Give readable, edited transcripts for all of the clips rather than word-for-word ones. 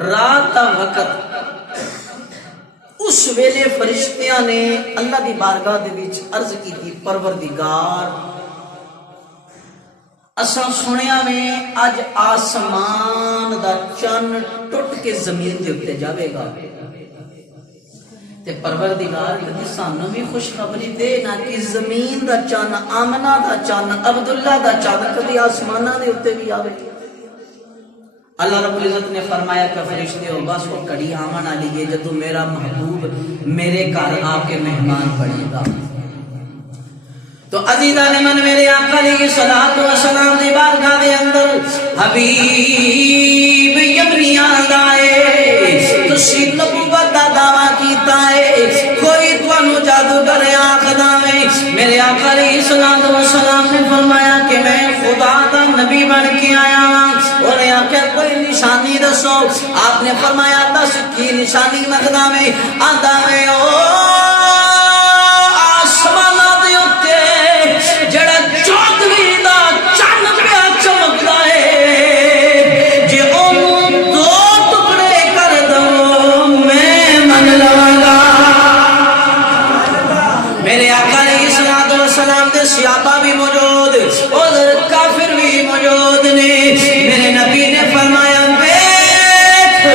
رات دا وقت اس ویلے فرشتیاں نے اللہ دی بارگاہ دے وچ عرض کیتی پروردگار اساں سنیا میں اج آسمان دا چن ٹوٹ کے زمین دے اوتے جاوے گا تے پروردگار کدی سانوں بھی خوشخبری دے نا کہ زمین دا چن آمنہ دا چن عبداللہ دا چن کدی آسمانہ دے اوتے بھی آوے اللہ رب العزت نے فرمایا کہ فرشتے ہو بس وہ کڑی آمن آلی ہے جدو میرا محبوب میرے گھر آپ کے مہمان پڑے گا تو عزیزان من میرے آقا علیہ الصلوۃ والسلام دی بارگاہ دے اندر حبیب یمنی آئے تسی نبوت دا دعویٰ کیتا ہے کوئی توانو جادوگر آخدا ہے میرے آقا علیہ الصلوۃ والسلام نے فرمایا کہ میں خدا دا نبی بن کے آیا ہوں اور آخر کوئی نشانی دسو آپ نے فرمایا دس کی نشانی مقدہ میں آدھا ہے او آسمانہ دے اتے جڑا چودویں دا چن پیا چمکدا ہے جے اونوں دو ٹکڑے کر دو میں من لواں گا میرے آقا علیہ الصلوۃ والسلام دے صحابہ بھی موجود اور کافر بھی موجود نے میرے نبی نے فرمایا دیکھ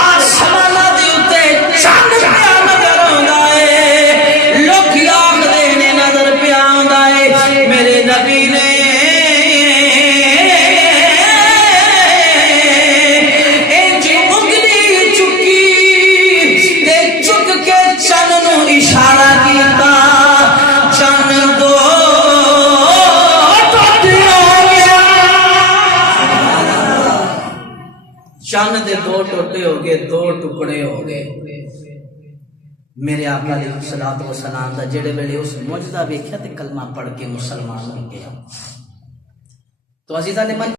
آسمانہ دے اوتے چن پیا نظر آوندا ہے لوک آکھ دے نے نظر پیا آوندا ہے میرے نبی نے انج انگلی چکی تے چک کے چن نو اشارہ کیتا چن دو چن دے دو ٹوٹے ہو گئے دو ٹکڑے ہو گئے میرے آقا علیہ الصلوۃ والسلام دا جڑے ویلے اس معجزہ ویکھیا تے کلمہ پڑھ کے مسلمان ہو گیا تو عزیزان من